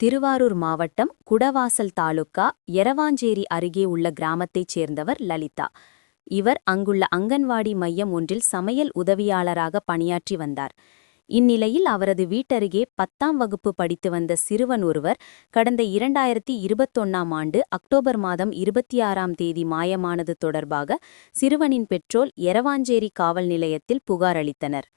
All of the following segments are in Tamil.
திருவாரூர் மாவட்டம் குடவாசல் தாலுக்கா எரவாஞ்சேரி அருகே உள்ள கிராமத்தைச் சேர்ந்தவர் லலிதா. இவர் அங்குள்ள அங்கன்வாடி மையம் ஒன்றில் சமையல் உதவியாளராக பணியாற்றி வந்தார். இந்நிலையில் அவரது வீட்டருகே பத்தாம் வகுப்பு படித்து வந்த சிறுவன் ஒருவர் கடந்த இரண்டாயிரத்தி இருபத்தொன்னாம் ஆண்டு அக்டோபர் மாதம் இருபத்தி ஆறாம் தேதி மாயமானது தொடர்பாக சிறுவனின் பெற்றோர் எரவாஞ்சேரி காவல் நிலையத்தில் புகார் அளித்தனர்.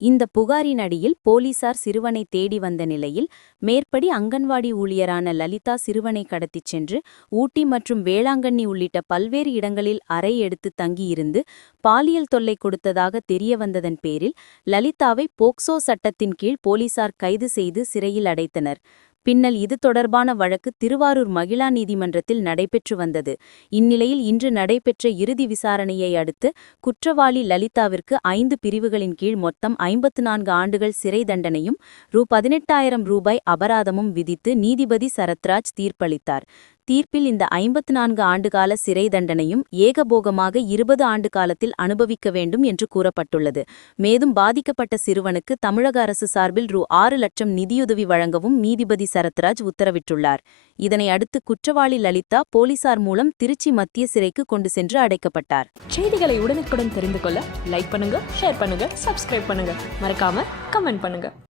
இந்த புகாரின் அடியில் போலீசார் சிறுவனை தேடி வந்த நிலையில் மேற்படி அங்கன்வாடி ஊழியரான லலிதா சிறுவனை கடத்திச் சென்று ஊட்டி மற்றும் வேளாங்கண்ணி உள்ளிட்ட பல்வேறு இடங்களில் அறை எடுத்து தங்கியிருந்து பாலியல் தொல்லை கொடுத்ததாக தெரியவந்ததன் பேரில் லலிதாவை போக்சோ சட்டத்தின் கீழ் போலீசார் கைது செய்து சிறையில் அடைத்தனர். பின்னல் இது தொடர்பான வழக்கு திருவாரூர் மகிழா நீதிமன்றத்தில் நடைபெற்று வந்தது. இந்நிலையில் இன்று நடைபெற்ற இறுதி விசாரணையை அடுத்து குற்றவாளி லலிதாவிற்கு ஐந்து பிரிவுகளின் கீழ் மொத்தம் ஐம்பத்து நான்கு ஆண்டுகள் சிறை தண்டனையும் ரூ பதினெட்டாயிரம் ரூபாய் அபராதமும் விதித்து நீதிபதி சரத்ராஜ் தீர்ப்பளித்தார். தீர்ப்பில் இந்த ஐம்பத்து நான்கு ஆண்டுகால சிறை தண்டனையும் ஏகபோகமாக இருபது ஆண்டு காலத்தில் அனுபவிக்க வேண்டும் என்று கூறப்பட்டுள்ளது. மேலும் பாதிக்கப்பட்ட சிறுவனுக்கு தமிழக அரசு சார்பில் ரூ. ஆறு லட்சம் நிதியுதவி வழங்கவும் நீதிபதி சரத்ராஜ் உத்தரவிட்டுள்ளார். இதனை அடுத்து குற்றவாளி லலிதா போலீசார் மூலம் திருச்சி மத்திய சிறைக்கு கொண்டு சென்று அடைக்கப்பட்டார். செய்திகளை உடனுக்குடன் தெரிந்து கொள்ள லைக் பண்ணுங்க ஷேர் பண்ணுங்க சப்ஸ்கிரைப் பண்ணுங்க. மறக்காம கமெண்ட் பண்ணுங்க.